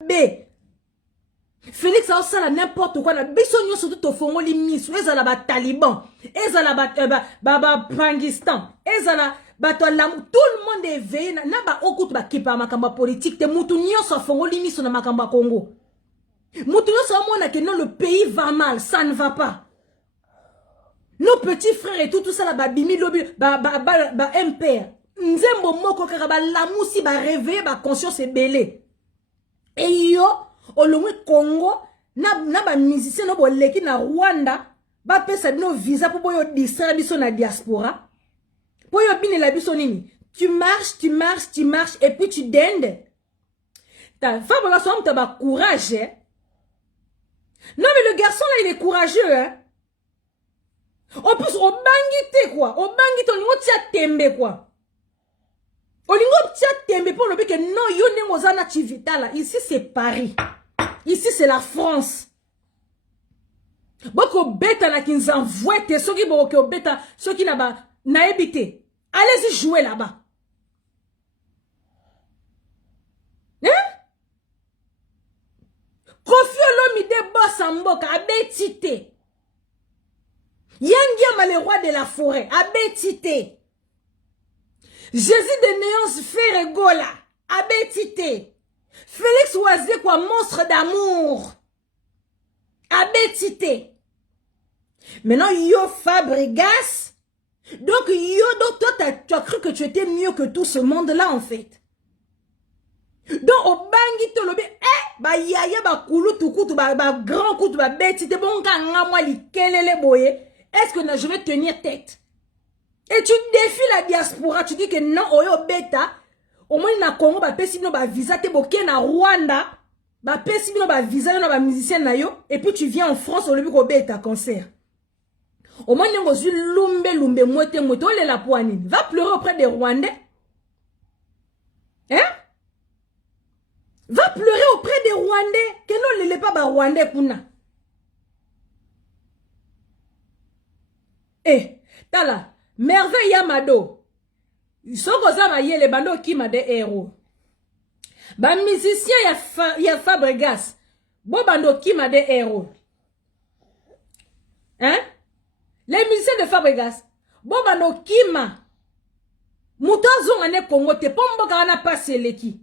B. Félix a aussi n'importe quoi. Biso nyo surtout au fongo li miso. Ezala ba Taliban. Ezala ba Pangistan. Ezala ba tout le monde est veillé. Na ba okut ba kipa makamba politique. Te mutu nyo so fongo li miso na makamba Congo. Mutu nyo so mona que non le pays va mal. Ça ne va pas. Nos petits frères et tout ça là ba bimi lobi ba MPR. Nzembo moko kaka ba lamusi ba réveiller ba conscience ebele. Et yo au Congo na ba musicien no boleki na Rwanda ba pesa no visa pour boyo distraire biso na diaspora. Boyo bine la biso nini. Tu marches et puis tu dendes. Ta femme là so ba courage. Hein? Non mais le garçon là il est courageux hein. En plus au bangité quoi. Au bangité on tia tembe quoi. Olingo tia tembe pour le que non yo nengozana tivita là. Ici c'est Paris. Ici c'est la France. Boko beta na kinzanvoie te soki boko beta soki na ba na ebité. Allez-y jouer là-bas. Hein? Kofi Olomide boss mboka abetite. Yangia le roi de la forêt abetite. Jésus de Néance fait rigola abetite. Félix Oisier quoi monstre d'amour abetite. Maintenant yo Fabregas. Donc yo donc toi tu as cru que tu étais mieux que tout ce monde là en fait. Donc au bangi to lobe ba yaya ba kulu tukutu ba grand kutu ba betite bon kanga moi li kelele boye. Est-ce que je vais tenir tête? Et tu défies la diaspora, tu dis que non oyo beta. Au moins na Congo ba pesi no ba visa te boké na Rwanda ba pesi no ba visa no ba musicien na yo et puis tu viens en France au lieu ko beta concert. Au moins ngo zu lumbe moite ole la poigne. Va pleurer auprès des Rwandais. Hein? Va pleurer auprès des Rwandais. Que non le pas ba Rwandais kuna. Eh, tala, merveille Yamado. Soko za ba yele bando ki ma de héros. Ba musicien ya Fabregas. Bo bando ki ma de héros. Hein? Les musiciens de Fabregas. Bo bando ki ma. Mutazo ngane Congo te pombo kana passe leki.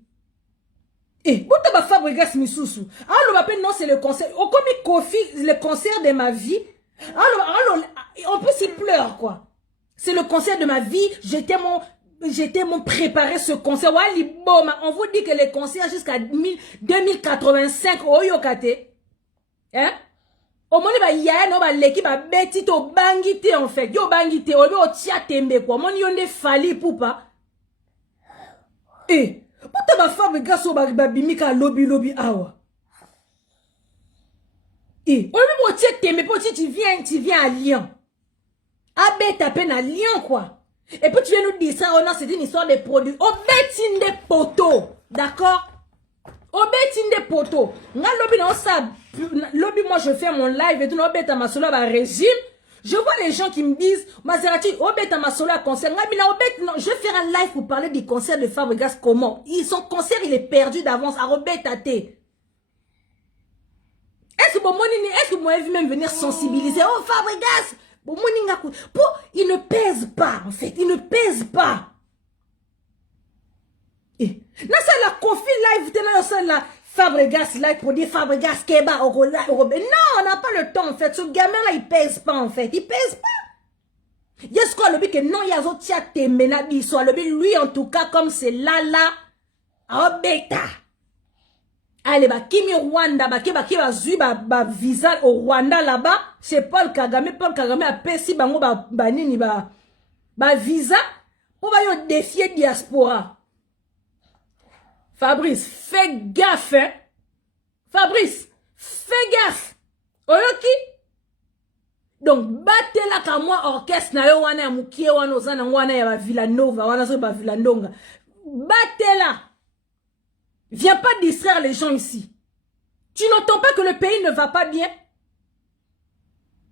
Eh, bota ba Fabregas misusu. Alors ba peine non c'est le concert. O comme Kofi le concert de ma vie. Alors en plus il pleure quoi. C'est le concert de ma vie, j'étais mon préparé ce concert. On vous dit que les concerts jusqu'à 2085 oyokate. Hein? Au moins ba ya no ba leki ba beti to bangite en fait. Yo bangite obi o tia tembe quoi. Mon yonde fali poupa. Eh, pourtant ba femme gaso ba bimika lobby awa. Eh, obi mo tia tembe pour tu viens à Lyon. Abe tapé na Lyon quoi. Et puis tu viens nous dire ça, oh non, c'est une histoire de produits. Obetine des poteaux. D'accord? Obetine des poteaux. Nga lobby non ça. Lobby moi je fais mon live et tout. Obeta ma solo ba régime. Je vois les gens qui me disent, Maserati, obeta ma solo à concert. Nga bila obet non, je vais faire un live pour parler du concert de Fabregas comment. Son concert il est perdu d'avance. À obeta te. Est-ce que bon est-ce que moi je vais même venir sensibiliser? Oh Fabregas. Bon, il ne pèse pas, en fait. Il ne pèse pas. Et, là, c'est la Kofi live, c'est la Fabregas live pour dire Fabregas Keba, non, on n'a pas le temps, en fait. Ce gamin-là, il pèse pas, en fait. Il pèse pas. Il y a ce qu'on a dit que non, il y a d'autres tia temenabi, soit lui, en tout cas, comme c'est là, oh, bêta. Allez, bah, Kimi Rwanda, bah, zui, bah, visa au Rwanda là-bas, c'est Paul Kagame a perçu, bah, nini, bah, visa, pour bah, yo défier diaspora. Fabrice, fais gaffe, hein. Fabrice, fais gaffe. Oyoki? Donc, battez la ka moi orchestre na yo wana ya mukie wana ozana wana ya ba Villanova, wana so ba Villandonga. Battez la. Viens pas distraire les gens ici. Tu n'entends pas que le pays ne va pas bien?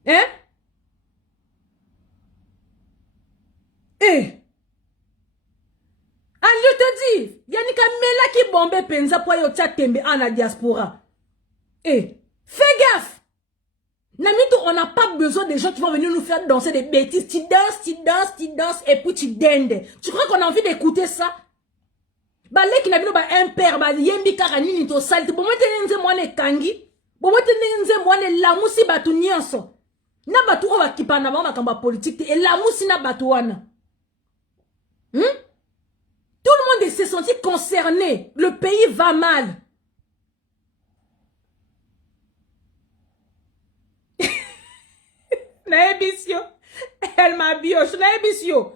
Hein? Eh? Ah, je te dis, Yannick Mela qui bombe penza pour yo tia tembe en la diaspora. Eh, fais gaffe. Namito, on n'a pas besoin des gens qui vont venir nous faire danser des bêtises. Tu danses, et puis tu dendes. Tu crois qu'on a envie d'écouter ça? Bah, les qui n'a pas un père, bah, yembi karani ni to salte. Bon, moi, t'es n'enze kangi. Bon, moi, t'es n'enze la moussi batu nyonso. Na batu owa kipana ba makamba politique. Et la moussi na batu wana. Tout le monde s'est senti concerné. Le pays va mal. Naebisio. Elle m'a bioche. Naebisio.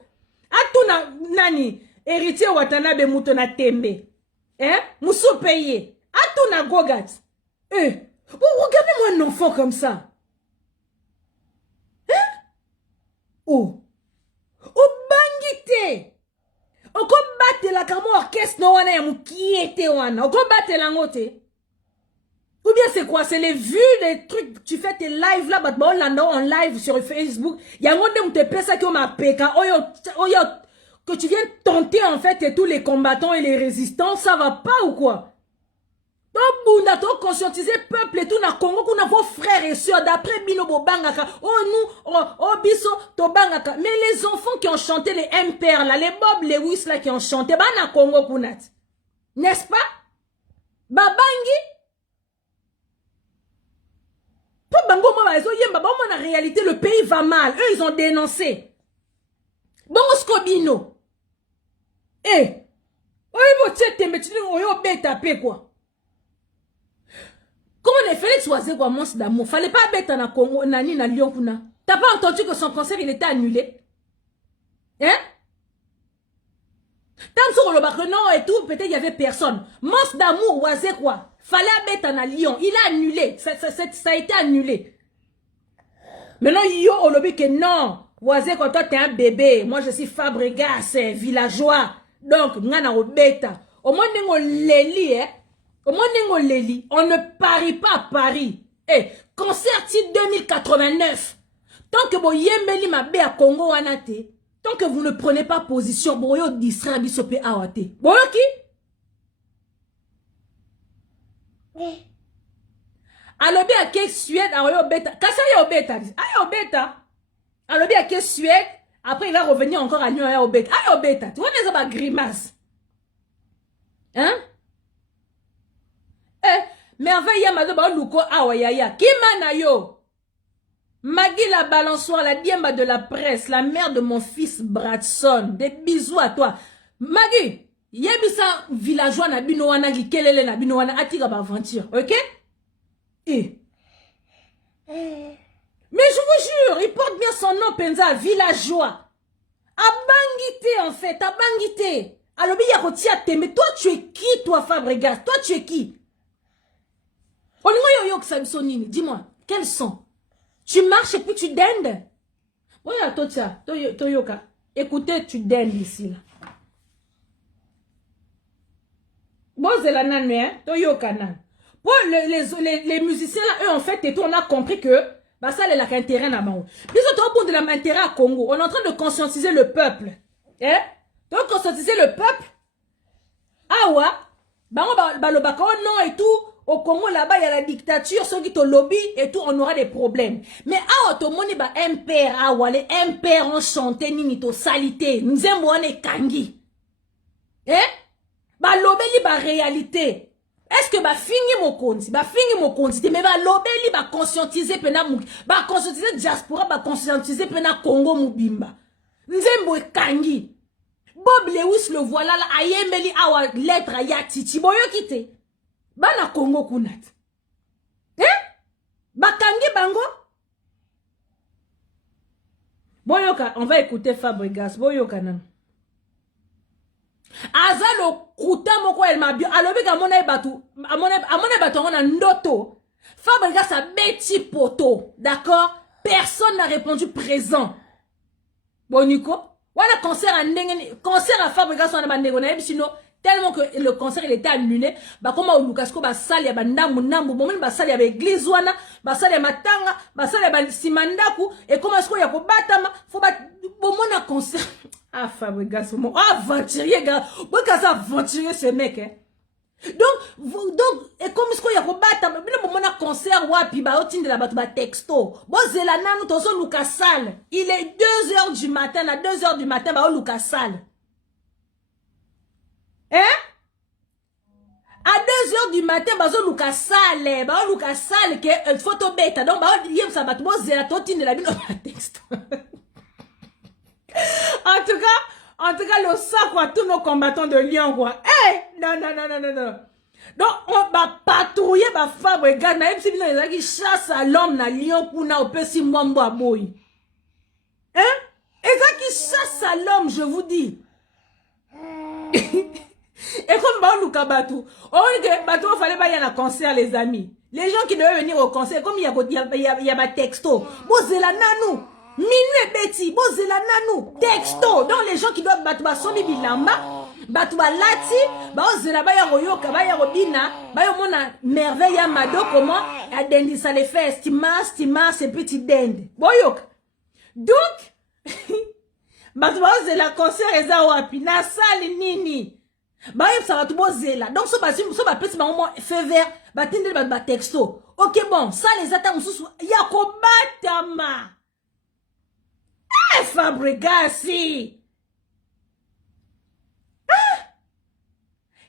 Atuna nani. Héritier Watanabe Moutona Tembe. Hein? Moussou payé. Atuna gogat. Regardez-moi un enfant comme ça. Hein? Oh. Oh bangite. Oko batte la kamo orchestre no wana ya mukiete wana. Oko batte la ngote. Ou bien c'est quoi? C'est les vues, les trucs, tu fais tes lives là, bah on en live sur Facebook. Y'a un monde où te pèse ça qui m'a péka. Oyo, que tu viens tenter en fait et tous les combattants et les résistants, ça va pas ou quoi? On a conscientisé peuple et tout na Congo qu'on a vos frères et sœurs d'après Binobo Bangaka. Oh nous, oh biso to Bangaka. Mais les enfants qui ont chanté les MPR là, les Bob Lewis là qui ont chanté, bah na Congo Kunat. N'est-ce pas? Babangi. Pour Bango Mabazo Yemba, bon en réalité le pays va mal. Eux ils ont dénoncé. Bon Scobino. Eh. Oh il mais tu dis oh bête tapé quoi. Comment les Félix Oisé quoi, monstre d'amour? Fallait pas bête na Congo, nani na Lyon kuna. T'as pas entendu que son concert il était annulé? Hein? Tant sur le bac non et tout, peut-être il y avait personne. Monstre d'amour Oisé quoi? Fallait bête na Lyon, il a annulé. Ça a été annulé. Maintenant yo au lobby que non. Oisé quoi, toi t'es un bébé. Moi je suis Fabregas, villageois. Donc ngana au bêta. Au moins n'engo leli hein. Au moins, on ne parie pas à Paris. Eh, concert 2089. Tant que vous yembeli ma bé à Congo anate, tant que vous ne prenez pas position, vous yo distrait bisope awate. Vous qui? Alors bien à quelle Suède, alors bêta. Kassa yo bêta. Ayo bêta. Alors bien à quelle Suède, après il va revenir encore à Lyon ayo bêta. Ayo bêta. Tu vois mais ça va grimace. Hein? Merveille Yamado ba luko awayaya. Kimana yo? Maggie la balançoire, la diemba de la presse, la mère de mon fils Bradson. Des bisous à toi. Maggie, yebisa villageois na bino wana likelele na bino wana atiga ba aventure, ok? Mais je vous jure, il porte bien son nom, Penza, villageois. Abangité en fait, abangité. Alors bien y'a te, mais toi tu es qui toi Fabregas? Toi tu es qui? Dis-moi, quels sont? Tu marches et puis tu dendes. Oya Totia, Toyoka. Écoutez, tu dendes ici là. Bon, c'est la nane, hein? Toyoka nan. Pour les musiciens là, eux en fait, et tout, on a compris que bah ça, il a qu'un terrain à Mao. Les autres ont de l'intérêt à Congo. On est en train de conscientiser le peuple. Hein? Donc, conscientiser le peuple. Ah ouais? Bah on va le bako non et tout. Au Congo, là-bas, il y a la dictature, ceux qui te lobby et tout, on aura des problèmes. Mais à Otomoni, bah, MPR, ah, les MPR ont chanté, nini to salité, nzemboane kangi. Hein? Bah, lobeli, bah, réalité. Est-ce que, bah, fingi mon konti, mais bah, lobeli, bah, conscientiser, pena mou, bah, conscientiser diaspora, bah, conscientiser, pena Congo moubimba. Nzembo kangi. Bob Lewis, le voilà, là, ayemeli, awa, lettre, ayatiti, boyo kite. Bana Congo kunat. Hein? Bakangi bango? Boyoka, on va écouter Fabregas. Boyoka nan. Azalo kuta moko el mabio. Alobi ka mona batu. Amona batu on a ndoto. Fabregas a beti poto. D'accord? Personne n'a répondu présent. Boniko? Wana concert à ndenge. Concert à Fabregas on a bandego na ebisino. Tellement que le concert il était annulé, bah comment au Lukasko bah sali ya bandambu nambu, bon même bah sali ya église wana, bah sali ya matanga, bah sali ya simandaku, et comment est-ce qu'il y a ko batama, faut bah bon mon concert, Ah, Fabregas, mon aventurier, gars. Pourquoi ça aventurier ce mec, hein? Donc, et comme ce qu'il y a robata, mais bon, on a concert, wapi, ba, otin de la batu, ba, texto. Bon, zelana, nous, tozo, Lucas Sal. Il est 2 heures du matin, à 2 heures du matin, ba, Lucas Sal. Hein? À 2 heures du matin, bazo Lucas Sal, ba, Lucas Sal, que, photo bêta. Donc, ba, yem sa batu, bon, zelana, otin de la bino, ba, texto. En tout cas, le sac, quoi, tous nos combattants de Lyon, quoi. Hey! Non. Donc, on va patrouiller, ma femme, regarde, même si les gens qui chassent à l'homme, na Lyon, pour na, opé, si moi, moi, boy. Hein? Et ça qui chasse à l'homme, je vous dis. Et comme bah, nous, Kabatou, on dit que, Batou, il fallait pas y aller à un concert, les amis. Les gens qui devaient venir au concert, comme il y a ma texto. Bon, c'est la nanou. Minuit Betty, bon c'est la nanou, texto, donc les gens qui doivent battre Somi Bilamba, battre Lati, bah c'est là-bas ya royoka, bah ya robina, bah ya mona merveille ya mado comment, ya dendi ça les fait, stima, ces petits dend, boyok. Donc, bah c'est la concert eza wapi, na salle nini, bah ça va tout bon zela, donc so ba petit moment feu vert, bah tinde ba texto, ok bon, ça les attaques sous, ya ko batama. Fabregas, si.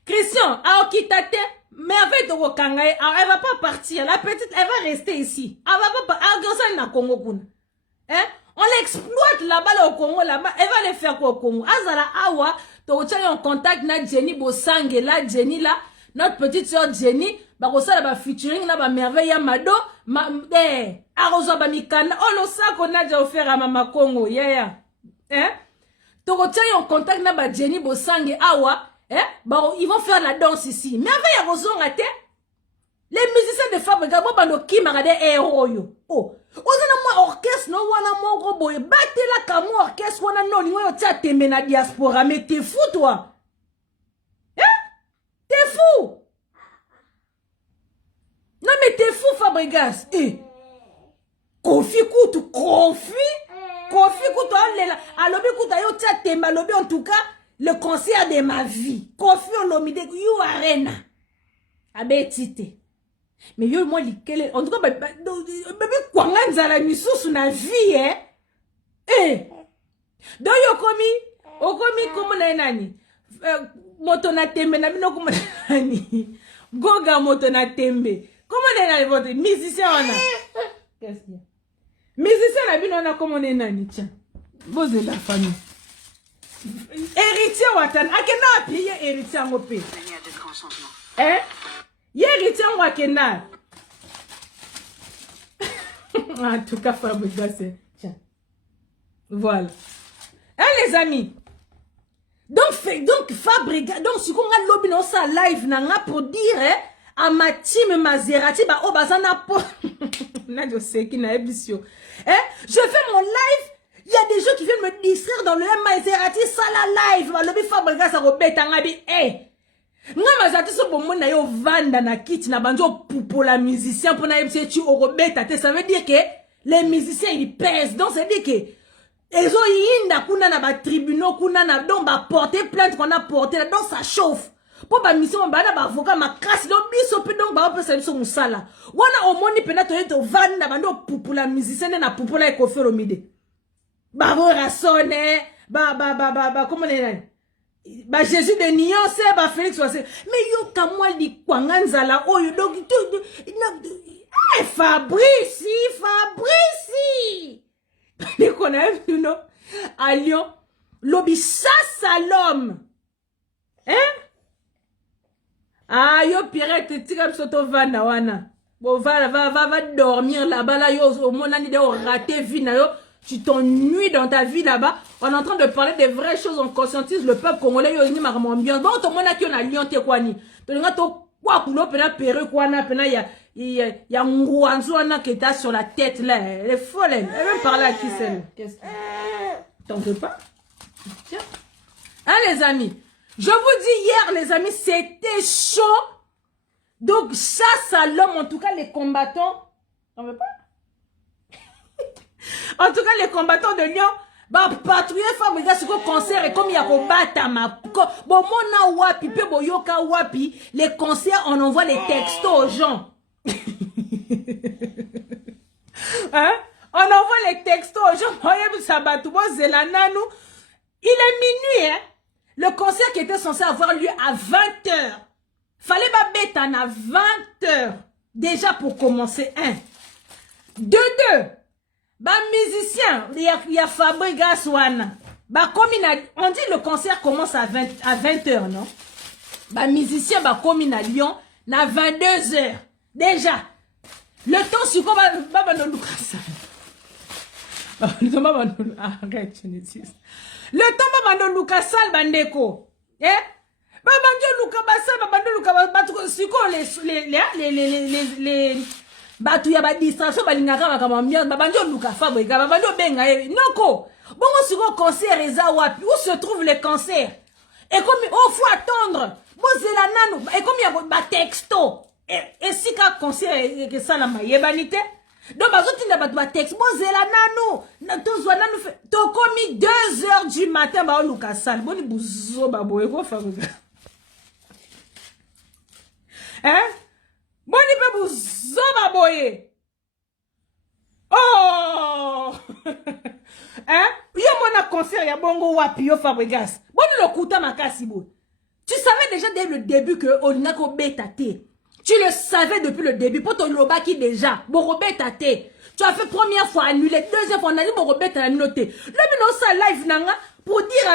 Christian, Aokitate, mais avec Tokokanga, elle va pas partir. La petite, elle va rester ici. Elle va pas partir. Congo. Hein? On l'exploite là-bas au Congo, là-bas. Elle va les faire quoi au Congo? Azala Awa, Tokocha en contact na Jenny Bosangue, là, Jenny là, notre petite soeur Jenny, barosa la featuring na ba merveille ya mado, arosa ba mikana, oh lo sa qu'on a déjà offert à Mama Congo, yeah. Hein? Tokocha en contact na ba Jenny Bosangue Awa, hein? Bah ils vont faire la danse ici. Mais avec ya roson raté, les musiciens de Fabregas, bon bando ki marade héros yo. Oh, ozana moi orchestre no wana mo gros boy, batte la kamo orchestre wana no lingo yo tia tembe na diaspora, mais t'es fou toi. Hein? T'es fou. Non mais t'es fou Fabregas. Eh. Kofi Koutou, Kofi Koutou, alobi Koutou yo tia tembe, alobi en tout cas le concert de ma vie. Kofi Olomide, you arena. Abetite. Mais yo moi likele en tout cas bébé kwanga nzala misusu na vie hein. Eh. Donc yo okomi comme nani moto na tembe na bino comme nani. Goga moto na tembe. Comment nani votre musicien on a? Qu'est-ce qu'il y a? Musicien na bino na comme nani tiens. Vous êtes la famille. Héritier watan akena payer héritier ngopé. Hein? Héritier wakena. En tout cas, Fabregas, tiens. Voilà. Hein, les amis? Donc Fabregas, donc, si on a lobby dans sa live, n'a pour dire, hein, à ma team Maserati, bah, oh, bah, ça n'a pas. Je sais qui n'a émission. Hein? Je fais mon live, il y a des gens qui viennent me distraire dans le Maserati, ça la live, bah, lobby Fabregas, ça rebête, en abi, eh. Nga mazati so bon na yo vanda na kit na banjo pour la musicien pour na yebse tu orobeta te, ça veut dire que les musiciens ils pèsent, donc ça veut dire que ezo yinda kuna na ba tribunaux kuna na donc ba porter plainte qu'on a porté là, donc ça chauffe pour ba mission ba na ba avocat ma casse donc biso pe donc ba pesa biso musala wana omoni pena to vanda bando pour la musicien na pour la Koffi Olomide ba rasone ba comment on est. Bah Jésus de Nyon c'est bah Félix Oise mais yo kamwa di kwanganzala oh yo donc eh Fabrice mais qu'on a vu non à Lyon lobby chasse à l'homme hein ah yo pirate tika soto vanda wana bon va dormir là-bas là yo au monani de raté vie na yo. Tu t'ennuies dans ta vie là-bas. On est en train de parler des vraies choses. On conscientise le peuple congolais. Yo ni maramo bien. Bon, tout le monde a qui on a Lyon te quoi ni. Tu n'as pas quoi pour l'eau pena perruque quoi na pena y a ngouanzo na qui t'a sur la tête là. Elle est folle elle. Elle veut parler à qui c'est? Qu'est-ce que t'en veux pas? Tiens. Hein les amis. Je vous dis hier les amis c'était chaud. Donc chasse à l'homme en tout cas les combattants. T'en veux pas? En tout cas, les combattants de Lyon, Ba patrouiller Fabregas ko concert et comme il y a ko batama bon mona wapi pe boyoka wapi les concerts on envoie les textos aux gens. Hein? On envoie les textos aux gens. Il est minuit, hein? Le concert qui était censé avoir lieu à 20h. Fallait pas bêter à 20h. Déjà pour commencer, un. Deux. Bah, musicien, il y a Fabregas Wana. Bah, comme on dit le concert commence à 20h, non? Bah, musicien, bah, comme il a Lyon, à 22h. Déjà. Le temps, c'est quoi, bah, arrête, je ne dis. Le temps, bah, Lucas Sal, bandeko. Eh? Bah, Lucas Bassal, bah, Lucas Bassal, c'est quoi les bah, tu y a pas distraction, bah, l'ingara, bah, ambiance, bah, Lucas Fabrega, bah, benga, noko. Bon, si on concert, où se trouvent les concerts? Et comme, oh, faut attendre. Bon, c'est la nano. Et comme il y a, bah, texto. Et si qu'un concert, que ça, la maïebanité. Donc, bah, tu n'as pas texte. Bon, c'est la nano. T'as commis 2h du matin, bah, Lucas Sal. Bon, il bouzo, bah, boye, quoi, Fabrega. Hein? Bon, il peut bouzo, bah, boye. Oh! Hein? Yo, mon concert, il y a bongo wapi, yo, Fabregas. Bon, le kouta makasi, bon. Tu savais déjà dès le début que Olinako bétate. Tu le savais depuis le début. Pour ton lobaki déjà. Borobé tate. Tu as fait première fois annulé. Deuxième fois, on a dit Borobé t'as annuloté. Le bino ça live nanga. Pour dire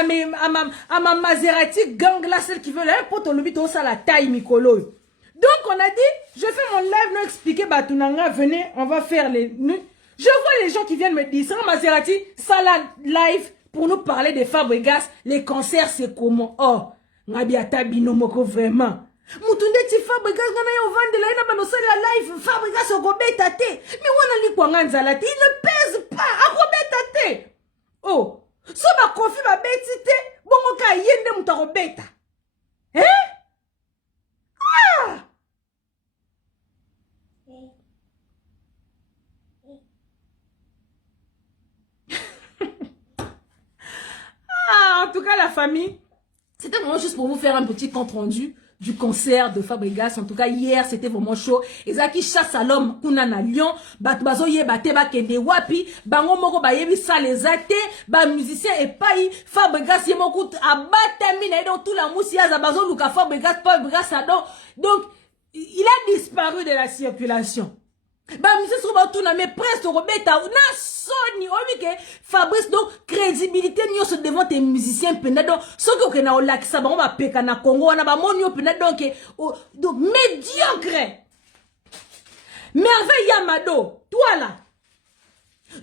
à ma Maserati gang là, celle qui veut là, pour ton lobby, ça la taille Mikolo. Donc on a dit, je fais mon live, nous expliquer Batunanga, venez, on va faire les. Je vois les gens qui viennent me dire, ça Maserati, ça la live, pour nous parler des Fabregas, les concerts c'est comment. Oh, Ngabiata Binomoko vraiment. Moutounde ti Fabregas ngana yo vande la ina bano sala live Fabregas okobeta te mais wana likwa nzala te il ne pèse pas akobeta te oh so ba confi ba beti te bongo ka yende muta kobeta En tout cas la famille c'était vraiment juste pour vous faire un petit compte rendu du concert de Fabregas. En tout cas, hier, c'était vraiment chaud. Ezaki chasse à l'homme, kuna na Lyon, bazo ye bate ba kende wapi, bango moko ba yebi sa les até, ba musicien et paï, Fabregas ye moko abata mina dans tout la moussia za bazo luka Fabregas adon. Donc, il a disparu de la circulation. Bah, monsieur Souba tourna mais presque Robeta na soni omike Fabrice donc crédibilité nyo devant tes musiciens pena donc ce que na olakisa ba ba peka na Congo wana ba monio pena donc médiocre. Merveille Yamado, toi là.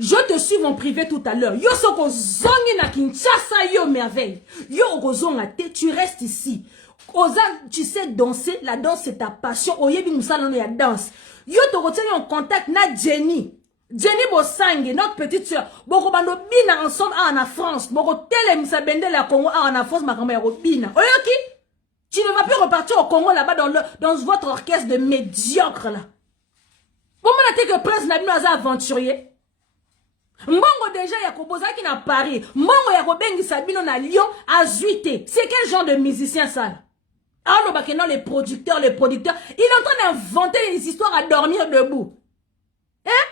Je te suis en privé tout à l'heure. Yo soko zongi na Kinshasa yo merveille. Yo ozonga te, tu restes ici. Oza, tu sais danser, la danse c'est ta passion. Oyebi musalono ya danse. Yo te retiens en contact na Jenny. Jenny Bosangue, notre petite soeur. Boko bando bina ensemble en France. Boko tele misa bende la Congo en France makamba ya robina. Oyoki? Tu ne vas plus repartir au Congo là-bas dans votre orchestre de médiocre là. Comment n'a-t-il que Prince Nabino aza aventurier? Mbongo déjà yakoboza qui na Paris. Mbongo yakobengi Sabino na Lyon à Zuité. C'est quel genre de musicien ça là? Alors, non, les producteurs, il est en train d'inventer des histoires à dormir debout. Hein?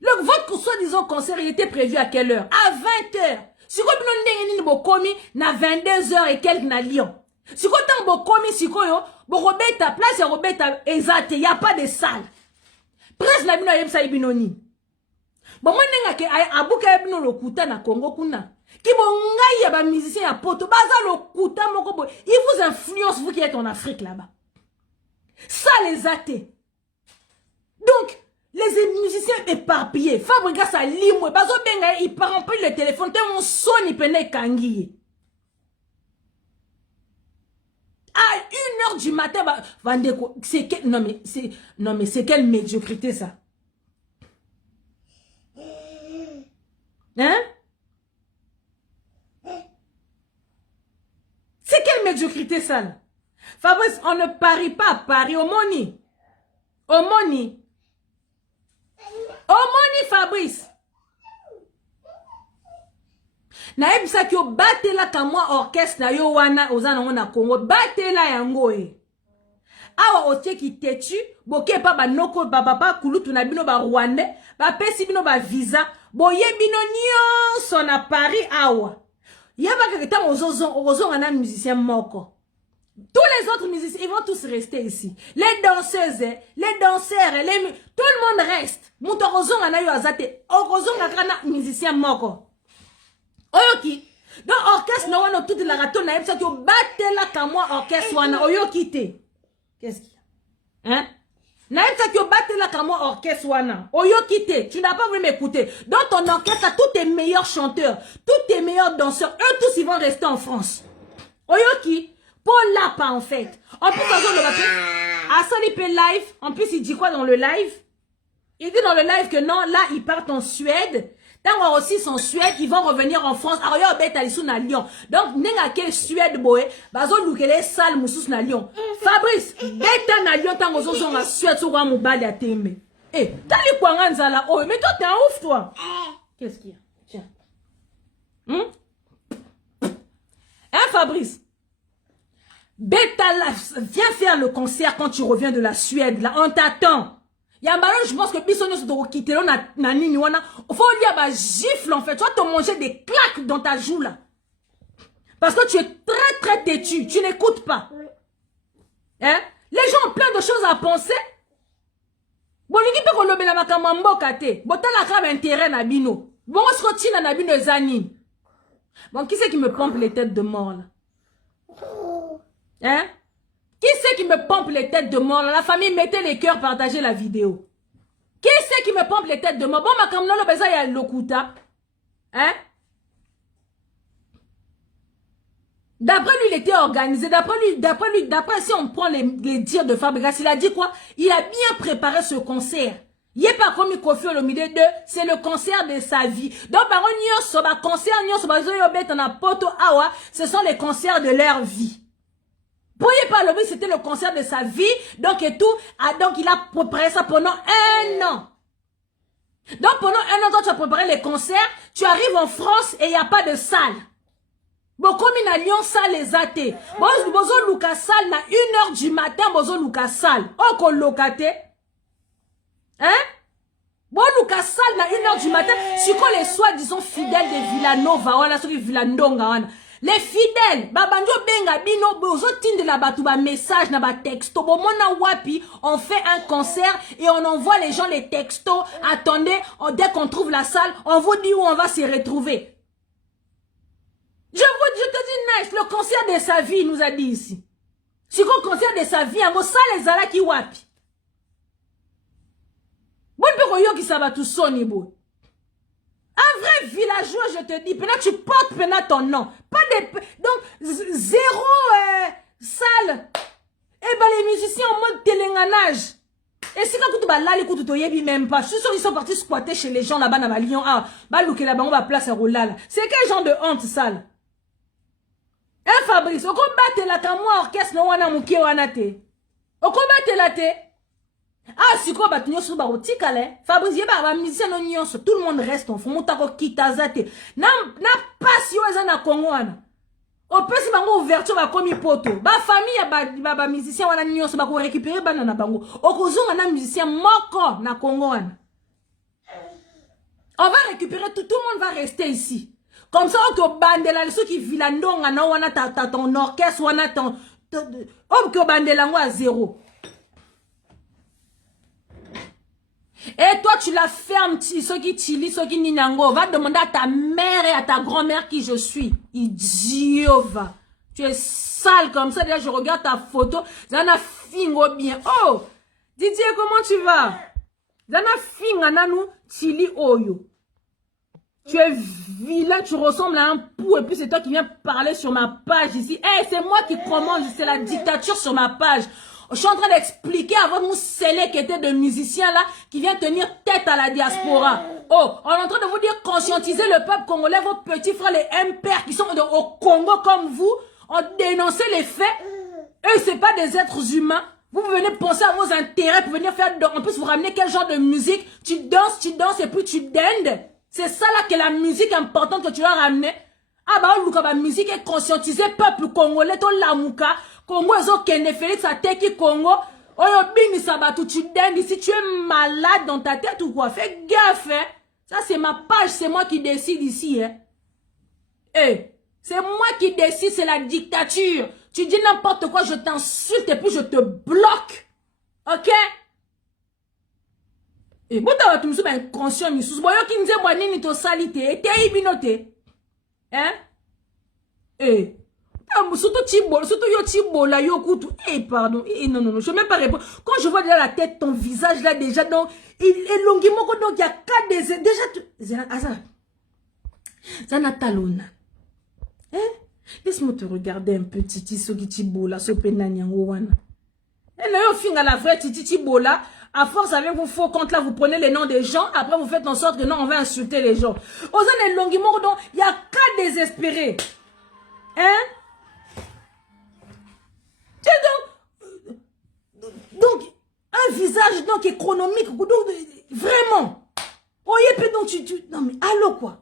Votre soi-disant concert, il était prévu à quelle heure? À 20h. Si vous avez na 22h et quelques na Lyon. Si vous avez si vous avez ta place, vous avez exact, il n'y a pas de salle. Presque la bino yebsa ibinoni. Bon, moi, je abuka ebino lo kuta na Congo kuna. Qui bon ngai ya ba musicien ya poto baza lo kuta moko boy. Il vous influence vous qui êtes en Afrique là-bas. Ça les athées. Donc les musiciens éparpillés, Fabregas a limwe bazo benga il part en plus le téléphone te mon son il pene kangi. À 1h du matin Vandeko c'est quel non mais c'est quelle médiocrité ça. Hein? C'est quelle médiocrité ça là? Fabrice, on ne parie pas à Paris, au money. Au money. Au money, Fabrice. Naebisa ki yo batela kamwa orchestre na yo wana ozana na Congo. Batela yango e. Awa otie ki tetu, boke pa ba noko ba papa kulutu na bino ba Rwandais, ba pesi bino ba visa, boye bino nyonso na Paris awa. Yaba kakita ozonga na musicien moko. Tous les autres musiciens, ils vont tous rester ici. Les danseuses, les danseurs, tout le monde reste. Mouto ozonga na yo azate, ozonga kana musicien moko. Oyoki. Donc orchestre na wana toute la raton na yebisa ki yo batela kamwa orchestre wana oyoki te. Qu'est-ce qu'il y a? Hein? Naïbsa qui batte la kamo orchestre wana. Oyo kite, tu n'as pas voulu m'écouter. Dans ton orchestre, tous tes meilleurs chanteurs, tous tes meilleurs danseurs, eux tous ils vont rester en France. Oyo qui? Pour Lapa en fait. En plus, Asali fait live. En plus, il dit quoi dans le live? Il dit dans le live que non, là, ils partent en Suède. Tant aussi son Suède, ils vont revenir en France. Alors, yo bête alisu na Lyon. Donc, nenga quel Suède boé, bazo loukele sal moussous na Lyon. Fabrice, bête na Lyon, tant ozo son na Suède, so wa moubali à tembe. Eh, t'as li kwa nganzala, oh, mais toi, t'es un ouf, toi. Qu'est-ce qu'il y a? Tiens. Hein, Fabrice? Bête viens faire le concert quand tu reviens de la Suède, là, on t'attend. Yambalo, je pense que Bissonio se doit quitter là, na nini wana. Faut lier ba gifle en fait. Tu vas te manger des claques dans ta joue là. Parce que tu es très très têtu. Tu n'écoutes pas. Hein? Les gens ont plein de choses à penser. Bon, l'équipe peut qu'on la makamambo kate. Bon, t'as la grave intérêt na bino. Bon, on se retire na bino zani. Bon, qui c'est qui me pompe les têtes de mort là? Hein? Qui c'est qui me pompe les têtes de mort? La famille, mettez les cœurs, partagez la vidéo. Qui c'est qui me pompe les têtes de mort? Bon, ma kamnolo beza ya lokuta. Hein? D'après lui, il était organisé. D'après si on prend les dires de Fabregas, il a dit quoi? Il a bien préparé ce concert. Il n'est pas comme Kofi Olomide 2, c'est le concert de sa vie. Donc, par contre, concert, ce sont les concerts de leur vie. Pourriez pas le c'était le concert de sa vie, donc et tout, donc il a préparé ça pendant 1 an. Donc pendant 1 an, quand tu as préparé les concerts, tu arrives en France et il n'y a pas de salle. Bon, comme il a Lyon, salle les athées. Bon, bozo luka salle, na 1h du matin, bozo luka salle. Oh, qu'on locate. Hein? Bon, luka salle, na 1h du matin, si qu'on les soi-disant fidèles de Villanova, voilà, ceux qui Villandonga, voilà. Les fidèles, babanjo benga bino bozo tinde la batouba message na ba texto. Bon mona wapi, on fait un concert et on envoie les gens les textos. Attendez, dès qu'on trouve la salle, on vous dit où on va se retrouver. Je te dis nice, le concert de sa vie, il nous a dit ici. Si le concert de sa vie, on ça les ala qui wapi. Bon peu yo qui ça va tout sonner beau. Un vrai villageois, je te dis, maintenant tu portes ton nom. Pas de... Donc, 0 salle. Et ben les musiciens en mode télénganage. Et si quand tu vas là, l'écoute, tu y même pas. Je suis sûr qu'ils sont partis squatter chez les gens là-bas dans la Lyon. Ah, bah, look là-bas, on va placer à Roulal. C'est quel genre de honte, sale? Hein, Fabrice, au combat, la kamwa orchestre, no wana mukie wana te. Au combat, la te. Ah, si quoi, bah, tu n'as pas de tikale. Fabrice, bah, musicien, tout le monde reste en fond. Moutako kitazate. Na pas si on est en Congo, au plus, si bango ouverture, bah, comme poto. Bah, famille, bah, musicien, wana nyonso, bah, récupérer, bah, na bango. Au kozo, on a musicien, moko, na Congo, on va récupérer tout le monde va rester ici. Comme ça, on te bandela, ceux qui vilandonga, na wana ton orchestre, wana ton, on te bandela, à 0. Et toi, tu la fermes, ceux qui tili, ceux qui ninango. Va demander à ta mère et à ta grand-mère qui je suis. Idiot, va. Tu es sale comme ça. Déjà, je regarde ta photo. Zana fingo bien. Oh! Didier, comment tu vas? Zana finga nanou tili oyo. Tu es vilain, tu ressembles à un pou. Et puis, c'est toi qui viens parler sur ma page ici. Eh, hey, c'est moi qui commande. C'est la dictature sur ma page. Je suis en train d'expliquer à votre moussélé qui était de musicien là, qui vient tenir tête à la diaspora. Oh, on est en train de vous dire conscientiser le peuple congolais, vos petits frères, les impairs qui sont au Congo comme vous, on dénonce les faits. Eux, c'est pas des êtres humains. Vous venez penser à vos intérêts pour venir faire, en plus vous ramenez quel genre de musique. Tu danses et puis tu dendes. C'est ça là que la musique importante que tu as ramené. Ah bah on la musique est conscientiser peuple congolais to lamuka Congo ezo kende Félix Ateki Congo oyo bini sabatu tu dingue si tu es malade dans ta tête ou quoi fais gaffe hein. Ça c'est ma page, c'est moi qui décide ici hein. Eh, c'est moi qui décide, c'est la dictature. Tu dis n'importe quoi, je t'insulte et puis je te bloque. OK? Et bon t'as tu me souviens inconscient ni sous boyo ki nze moi nini to salite te ibinote. Hein? Eh. Surtout yo tibola yo kutu. Eh pardon. Eh non non non, je vais même pas répondre. Quand je vois déjà la tête ton visage là déjà donc il est longuement donc il y a quatre des déjà ça n'a talona. Hein? Laisse-moi te regarder un peu Titi Soki Tibola Sopena Nyango wana. Et là, au fin la vraie Titi Tibola, à force avec vos faux comptes là, vous prenez les noms des gens, après vous faites en sorte que non, on va insulter les gens. Aux années longuement, donc, il y a qu'à désespérer. Hein? Donc, un visage donc économique, donc, vraiment. Voyez, donc non mais, allô quoi?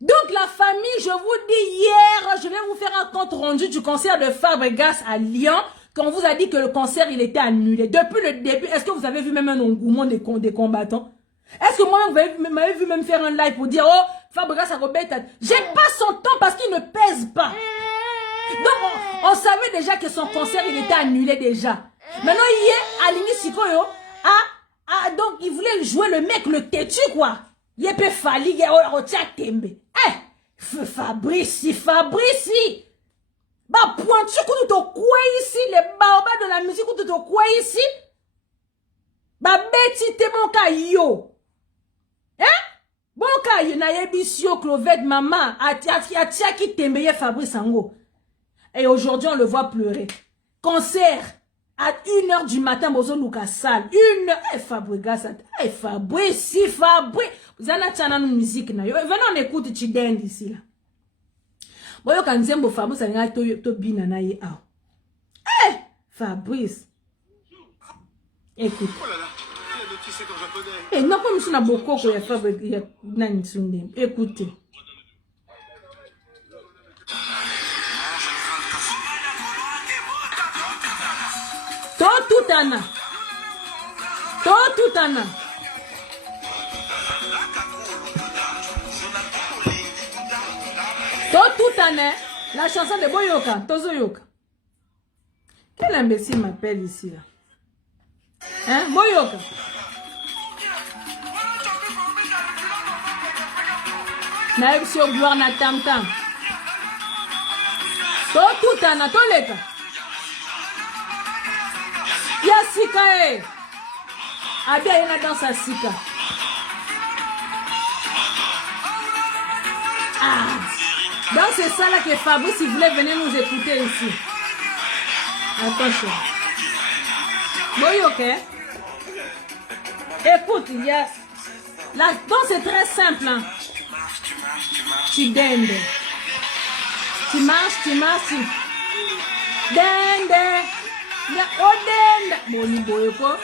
Donc la famille, je vous dis hier, je vais vous faire un compte rendu du concert de Fabregas à Lyon, quand vous a dit que le concert il était annulé. Depuis le début, est-ce que vous avez vu même un engouement des combattants? Est-ce que moi-même vous m'avez vu même faire un live pour dire oh Fabregas a rebête? J'ai pas son temps parce qu'il ne pèse pas. Donc on savait déjà que son concert il était annulé déjà. Maintenant hier, Alingi Sikoyo, donc il voulait jouer le mec, le têtu quoi. Il peut falloir tembe. Eh, Fabrice, bah pointu que tu quoi ici, les baobas de la musique que tu quoi ici. Bah beti te mon yo. Hein? Bon yo na yebisio Clovette maman atia qui tembe Fabrice Ango. Et aujourd'hui on le voit pleurer. Concert à 1h du matin bozo Lucas Sal. 1h Fabrice Fabrice. Vous allez tchana nous musique na yo. Venez on écoute Chidend ici là. Boyo kanzembo Fabrice nga to bina na ye ah. Eh Fabrice. Écoute. Oh là là, il y a notice en japonais. Eh non comme si na boko ko ya Fabrice ya nani sunde. Écoutez. Tutana. Tutana. La chanson de Boyoka. Tozoyoka. Quel imbécile m'appelle ici là? Hein? Boyoka. Naïb sur gloire na tam tam. Tutana. Toleka. Yasika eh. Abia yana dans sa sika. Ah. Donc c'est ça là que Fabrice il voulait venir nous écouter ici. Attention. Boyoke. Écoute, il y a la danse c'est très simple hein. Tu dendes. Tu marches. Dende. Bon, boy, quoi.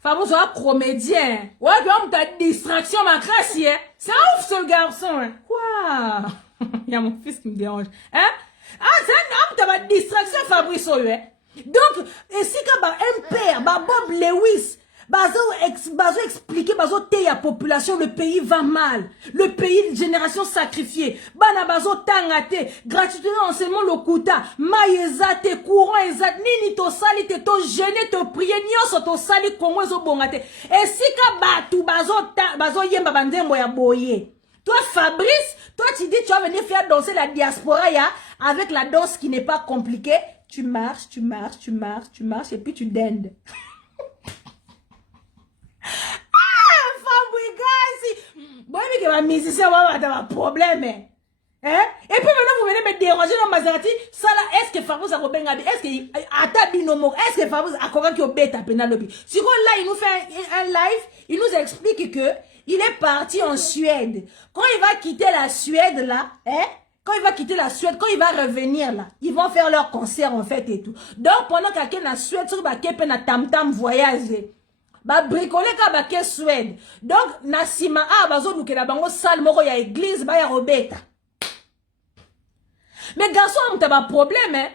Fabrice, c'est un comédien. Ouais, puis on t'a distraction, ma crasse, hein. C'est ouf, ce garçon, hein. Quoi? Il y a mon fils qui me dérange. Hein? Ah, c'est un homme, t'as ma distraction, Fabrice, hein. Donc, et si que, un père, Bob Lewis, bazo expliquer, bazo te la population, le pays va mal. Le pays, génération sacrifiée. Bana bazo tangate, gratuité enseignement le kuta, maïezate, courant ezate, nini to sali te to gêné, te prier, nyoso to sali kongo ezo bongate. Et si ka batu bazo yemba bandembo ya boye. Toi Fabrice, toi tu dis tu vas venir faire danser la diaspora ya, avec la danse qui n'est pas compliquée. Tu marches et puis tu dendes. Bon, mais que ma musicien va avoir un problème. Hein? Et puis maintenant, vous venez me déranger dans Maserati. Ça là, est-ce que Fabrice a Robin Gabi? Est-ce que Ata Binomo? Est-ce que Fabrice a Kogan qui obète à Pénalopi? Sur là, il nous fait un live. Il nous explique que il est parti en Suède. Quand il va quitter la Suède là, quand il va quitter la Suède, quand il va revenir là, ils vont faire leur concert en fait et tout. Donc pendant quelqu'un en Suède, sur quelqu'un a tam tam voyager. ba bricoler ka ba ke Suède. Donc na sima bazo luke na bango salle moko ya église ba ya robeta. Mais garçon on t'a problème hein.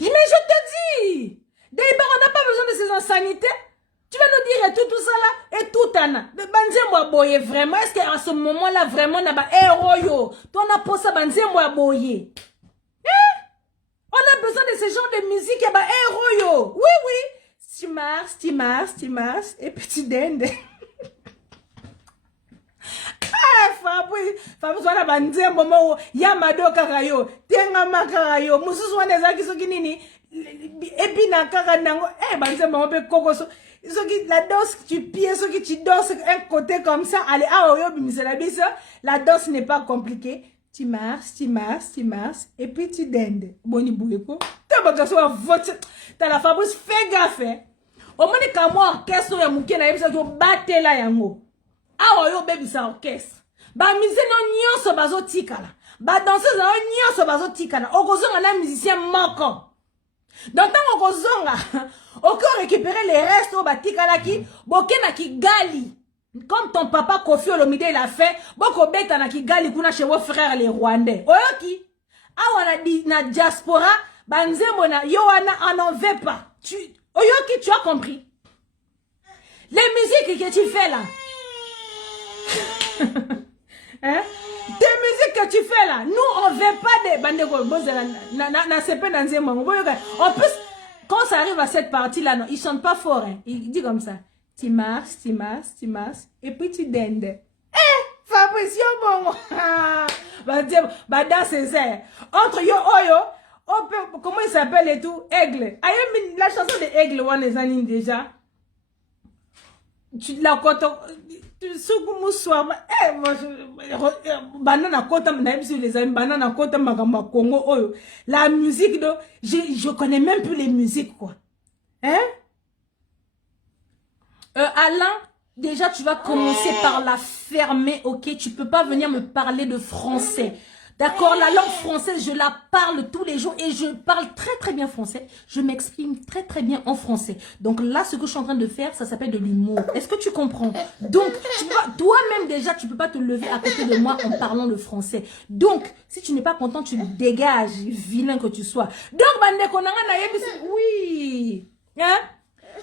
Mais je te dis, d'abord on n'a pas besoin de ces insanités. Tu vas nous dire et tout ça là, et tout Anna. Banzembo boye vraiment, est-ce qu'à ce moment-là vraiment on a ba héros yo. Toi on a posé banzembo boye. On a besoin de ce genre de musique et ba héros yo. Oui oui. Stimas, et petit dende. Fabrice wana banzembo mo ya madoka kayo tenga makarayo mususu wana ezaki soki nini epi na kaka nango banzembo mo pe kokoso soki la danse tu pieds soki tu danses un côté comme ça allez oyo bimisela biso la danse n'est pas compliquée tu marches et puis tu dendes boni bouyeko tabaka so vote ta la Fabrice fais gaffe au moins ka moi orchestre ya muke na yebisa ko batela yango yo baby sa orchestre ba musicien nyonso bazo tikala ba danseuse nyonso bazo tikala okozonga na musicien moko donc tant okozonga oko récupérer les restes au batikala ki bokena Kigali comme ton papa Kofi Olomide l'a fait boko beta na Kigali kuna chez vos frères les Rwandais oyoki awana di na diaspora banzembo na yo wana en veut pas tu oyoki tu as compris les musiques que tu fais là. Hein? Des musiques que tu fais là, nous on veut pas des bandes. En plus, quand ça arrive à cette partie là, non, ils chantent pas fort. Hein. Ils disent comme ça. Timas, et puis tu dendes. Fabrice, yo bon. Bah c'est ça. Entre yo oyo, comment il s'appelle et tout? Aigle. La chanson de Aigle, on les anime déjà. Tu la côte. Banana kota les amis banana kota magamba Congo oyo la musique de je connais même plus les musiques quoi hein Alain déjà tu vas commencer par la fermer ok tu peux pas venir me parler de français. D'accord, la langue française, je la parle tous les jours et je parle très bien français. Je m'exprime très bien en français. Donc là, ce que je suis en train de faire, ça s'appelle de l'humour. Est-ce que tu comprends? Donc, toi-même déjà, tu peux pas te lever à côté de moi en parlant le français. Donc, si tu n'es pas content, tu dégages, vilain que tu sois. Donc, oui. Hein?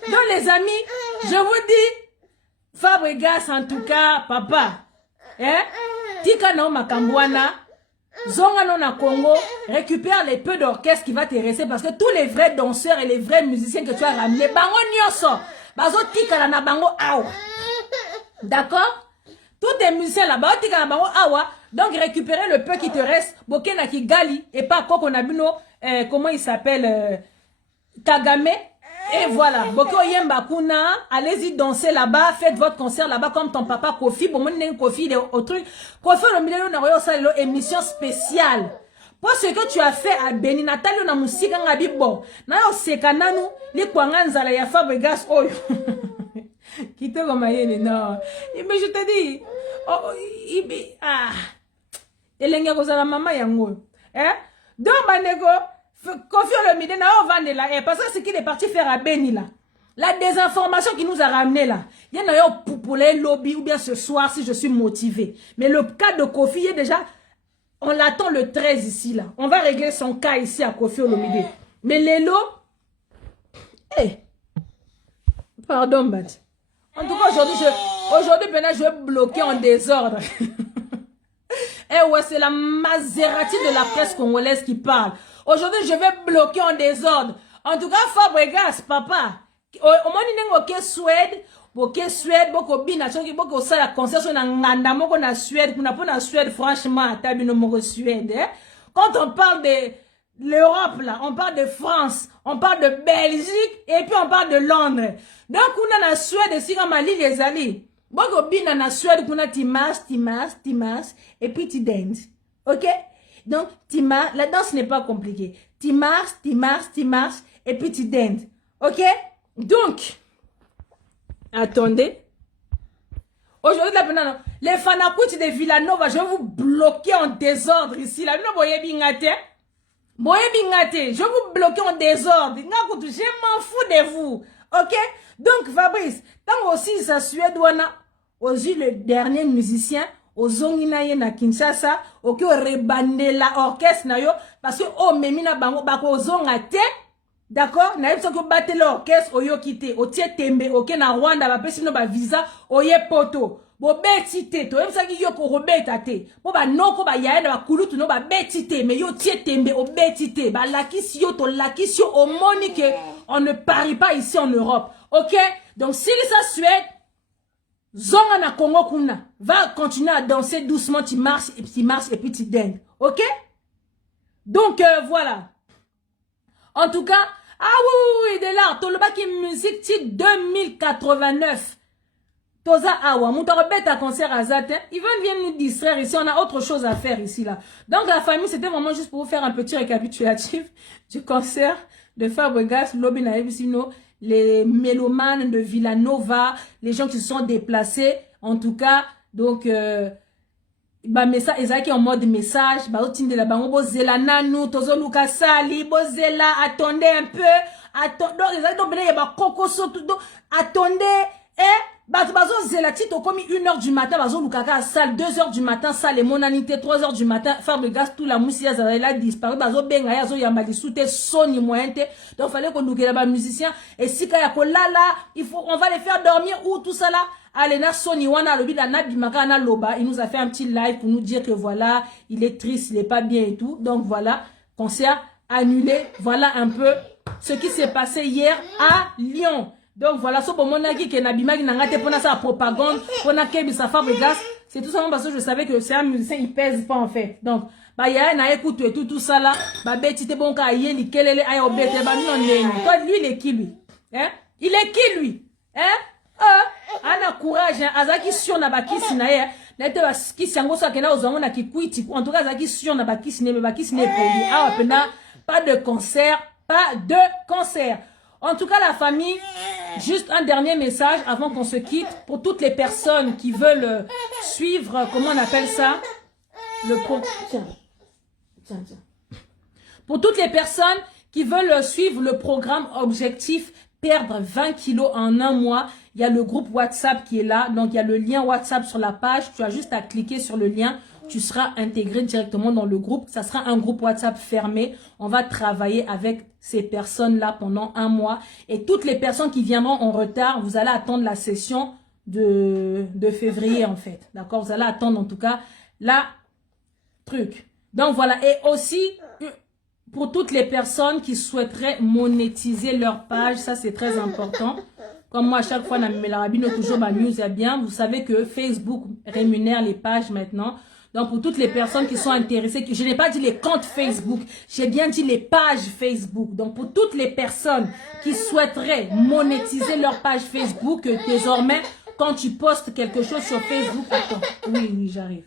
Donc, les amis, je vous dis, Fabregas, en tout cas, papa, hein? Tika no makambwana. Zonga non à Congo, récupère les peu d'orchestre qui va te rester parce que tous les vrais danseurs et les vrais musiciens que tu as ramenés, bango nyoso, bazo tika la na bango awa. D'accord? Tous les musiciens là-bas, tika la bango awa, donc récupérer le peu qui te reste, bokena Kigali, et pas quoi qu'on a vu, comment il s'appelle, Kagame. Et voilà, Boko Yemba Kuna, allez-y danser là-bas, faites votre concert là-bas comme ton papa Kofi, bon mon Kofi il est au truc. Kofi le milieu na royo ça émission spéciale. Pour ce que tu as fait à Beni Nathalie na musika ngabi bon. Na yo sekana nu li kwanga nzala ya Fabregas oyo. Kite comme yene non. Mais je te dis elenge ko zala mama yango. Hein? Donc banego Kofi Olomide na on vendre là parce que ce qu'il est parti faire à Beni là. La désinformation qui nous a ramené là. Il y en a eu pour les lobby ou bien ce soir si je suis motivé. Mais le cas de Kofi est déjà on l'attend le 13 ici là. On va régler son cas ici à Kofi Olomide. Mais les lots pardon Bati. En tout cas aujourd'hui je vais bloquer en désordre. Ouais, c'est la Maserati de la presse congolaise qui parle. Aujourd'hui, je vais bloquer en désordre. En tout cas, Fabregas, papa. Au moins, il y a Suède. Suède, beaucoup bina, beaucoup ça la concession na nganda moko na Suède, kuna po na Suède franchement, tabino moko Suède. Quand on parle de l'Europe là, on parle de France, on parle de Belgique et puis on parle de Londres. Donc on a na Suède si comme Mali les alliés. Beaucoup bina na Suède kuna timas et puis tu danses. OK? Donc la danse n'est pas compliquée. Timas et puis tu danses. OK? Donc attendez. Aujourd'hui, les fanakouti de Villanova, je vais vous bloquer en désordre ici. Là, vous voyez bien, Boye bingate, je vous bloque en désordre. Je m'en fous de vous. Ok? Donc, Fabrice, tant aussi sa Suède, aussi le dernier musicien, aux Zonginaye na Kinshasa, ok, rebande la orchestre na yo, parce que, oh, memina bango, bako zongate, d'accord? Na yep soko bate l'orchestre, oyo kite, o tie tembe, ok, na Rwanda, ba pesi no ba visa, oye poto. Bo beti te, to yem saki yo ko robeta te. Bo ba noko ba yae na ba kulutu no ba beti te, mais yo tie tembe o beti te. Ba lakisi yo to lakisi yo au monique, on ne parie pas ici en Europe. Ok? Donc si ça Suède, zonga na Congo kuna, va continuer à danser doucement, tu marches et puis tu dingues. Ok? Donc voilà. En tout cas, ah oui, de là, to le baki musique titre 2089. Toza awa, moutarobet à concert à Zate, ils veulent venir nous distraire ici, on a autre chose à faire ici là. Donc la famille, c'était vraiment juste pour vous faire un petit récapitulatif du concert de Fabregas, Lobby Naebisino, les mélomanes de Villanova, les gens qui se sont déplacés, en tout cas, donc, bah message, ezaki en mode message, bah otinde la bango bozela nanu, tozo luka sali, bozela, attendez un peu, attendez, donc ezaki donc bele yaba kokoso tout, donc attendez, bazo zela tito komi 1h du matin, bazo lukaka à salle, 2h du matin, salle, monanité, 3h du matin, Fabregas, tout la moussi, elle a disparu, bazo benga, yazo yambali soute, soni moyente, donc fallait qu'on loukela ba musicien, et si kaya ko lala, il faut, on va les faire dormir où, tout ça là. Allez, na Sony wana lobi la nabi makana loba, il nous a fait un petit live pour nous dire que voilà, il est triste, il est pas bien et tout. Donc voilà, concert annulé. Voilà un peu ce qui s'est passé hier à Lyon. Donc voilà, so bon monaki que nabi maki nangate pour sa propagande, pour na kebi sa Fabregas, c'est tout simplement parce que je savais que c'est un musicien, il pèse pas en fait. Donc bah ya na écoute et tout ça là, bah beti te bon ka yeli kelele ay obete ba non neni. Toi lui il est qui lui? Hein? Il est qui lui? Hein? Ana courage, azaki sur na bakisi na ye, na te bakisi yango so akena ozango na kikwiti, en tout cas azaki sur na bakisi ne poli. Ah pena pas de concert, pas de concert. En tout cas la famille, juste un dernier message avant qu'on se quitte pour toutes les personnes qui veulent suivre, comment on appelle ça, le pro. Tiens. Pour toutes les personnes qui veulent suivre le programme Objectif perdre 20 kilos en un mois, il y a le groupe WhatsApp qui est là. Donc, il y a le lien WhatsApp sur la page. Tu as juste à cliquer sur le lien. Tu seras intégré directement dans le groupe. Ça sera un groupe WhatsApp fermé. On va travailler avec ces personnes-là pendant un mois. Et toutes les personnes qui viendront en retard, vous allez attendre la session de février, en fait. D'accord? Vous allez attendre, en tout cas, la truc. Donc, voilà. Et aussi, pour toutes les personnes qui souhaiteraient monétiser leur page, ça c'est très important. Comme moi, à chaque fois, toujours ma news est bien. Vous savez que Facebook rémunère les pages maintenant. Donc, pour toutes les personnes qui sont intéressées, je n'ai pas dit les comptes Facebook, j'ai bien dit les pages Facebook. Donc, pour toutes les personnes qui souhaiteraient monétiser leur page Facebook, désormais, quand tu postes quelque chose sur Facebook, attends, oui, j'arrive.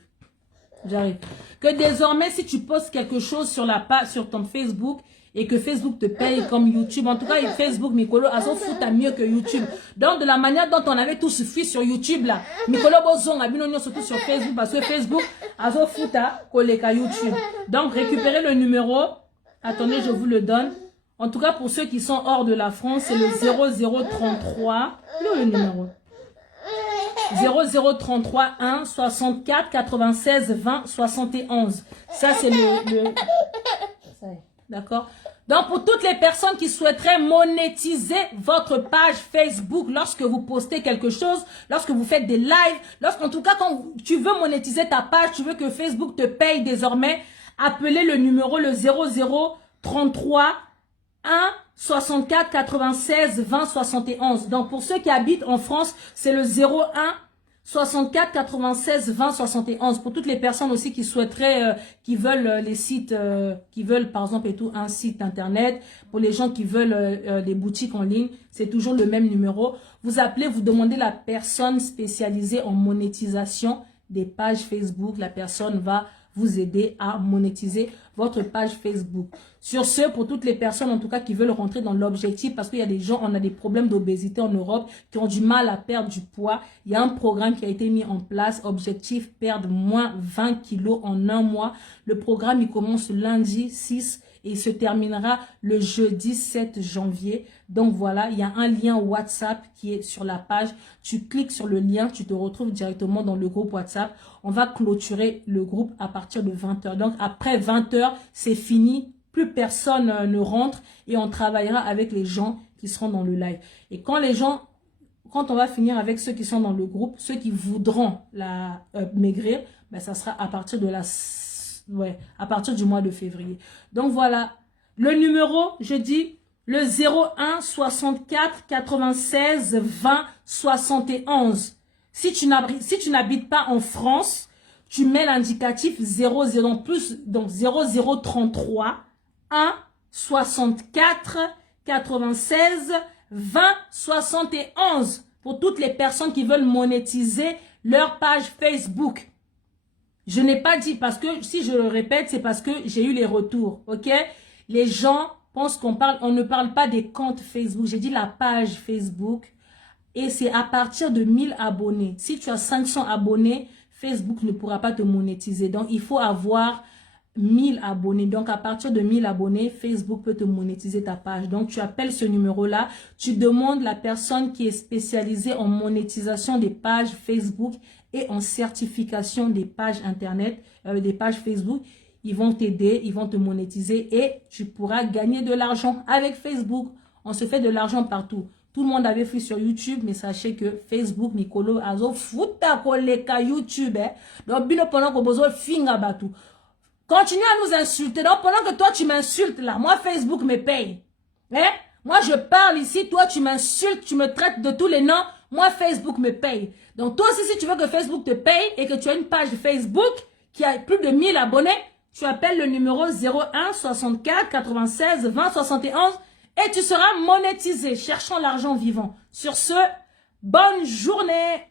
Que désormais, si tu postes quelque chose sur la page, sur ton Facebook, et que Facebook te paye comme YouTube, en tout cas, Facebook, Mikolo, a son foot à mieux que YouTube. Donc, de la manière dont on avait tous fui sur YouTube, là, Mikolo Bozong a bien surtout sur Facebook, parce que Facebook a son foot à Koleka YouTube. Donc, récupérez le numéro. Attendez, je vous le donne. En tout cas, pour ceux qui sont hors de la France, c'est le 0033. Le numéro. 0033 1 64 96 20 71. Ça, c'est le... D'accord? Donc, pour toutes les personnes qui souhaiteraient monétiser votre page Facebook lorsque vous postez quelque chose, lorsque vous faites des lives, en tout cas, quand tu veux monétiser ta page, tu veux que Facebook te paye désormais, appelez le numéro le 0033 1 64 96 20 71. Donc, pour ceux qui habitent en France, c'est le 01 64 96 20 71. Pour toutes les personnes aussi qui souhaiteraient, qui veulent les sites, qui veulent par exemple et tout un site internet. Pour les gens qui veulent des boutiques en ligne, c'est toujours le même numéro. Vous appelez, vous demandez la personne spécialisée en monétisation des pages Facebook. La personne va vous aider à monétiser votre page Facebook. Sur ce, pour toutes les personnes en tout cas qui veulent rentrer dans l'objectif, parce qu'il y a des gens, on a des problèmes d'obésité en Europe, qui ont du mal à perdre du poids, il y a un programme qui a été mis en place, objectif perdre moins 20 kilos en un mois. Le programme, il commence lundi 6 et il se terminera le jeudi 7 janvier. Donc voilà, il y a un lien WhatsApp qui est sur la page. Tu cliques sur le lien, tu te retrouves directement dans le groupe WhatsApp. On va clôturer le groupe à partir de 20 h. Donc après 20 h, c'est fini. Plus personne ne rentre et on travaillera avec les gens qui seront dans le live. Et quand on va finir avec ceux qui sont dans le groupe, ceux qui voudront maigrir, ben ça sera à partir de à partir du mois de février. Donc voilà, le numéro, je dis le 01 64 96 20 71. Si tu n'habites pas en France, tu mets l'indicatif 00 en plus, donc 0033 1 64 96 20 71 pour toutes les personnes qui veulent monétiser leur page Facebook. Je n'ai pas dit, parce que si je le répète, c'est parce que j'ai eu les retours, ok? Les gens pensent on ne parle pas des comptes Facebook. J'ai dit la page Facebook et c'est à partir de 1000 abonnés. Si tu as 500 abonnés, Facebook ne pourra pas te monétiser. Donc, il faut avoir 1000 abonnés. Donc, à partir de 1000 abonnés, Facebook peut te monétiser ta page. Donc, tu appelles ce numéro-là. Tu demandes la personne qui est spécialisée en monétisation des pages Facebook et en certification des pages Internet, des pages Facebook. Ils vont t'aider, ils vont te monétiser et tu pourras gagner de l'argent avec Facebook. On se fait de l'argent partout. Tout le monde avait fait sur YouTube, mais sachez que Facebook, Nicolo, Azo, fouta koleka YouTube. Donc, bino pendant qu'on besoin finga batou. Continue à nous insulter. Donc, pendant que toi, tu m'insultes là, moi, Facebook me paye. Moi, je parle ici, toi, tu m'insultes, tu me traites de tous les noms. Moi, Facebook me paye. Donc, toi aussi, si tu veux que Facebook te paye et que tu as une page Facebook qui a plus de 1000 abonnés, tu appelles le numéro 01 64 96 20 71 et tu seras monétisé. Cherchons l'argent vivant. Sur ce, bonne journée.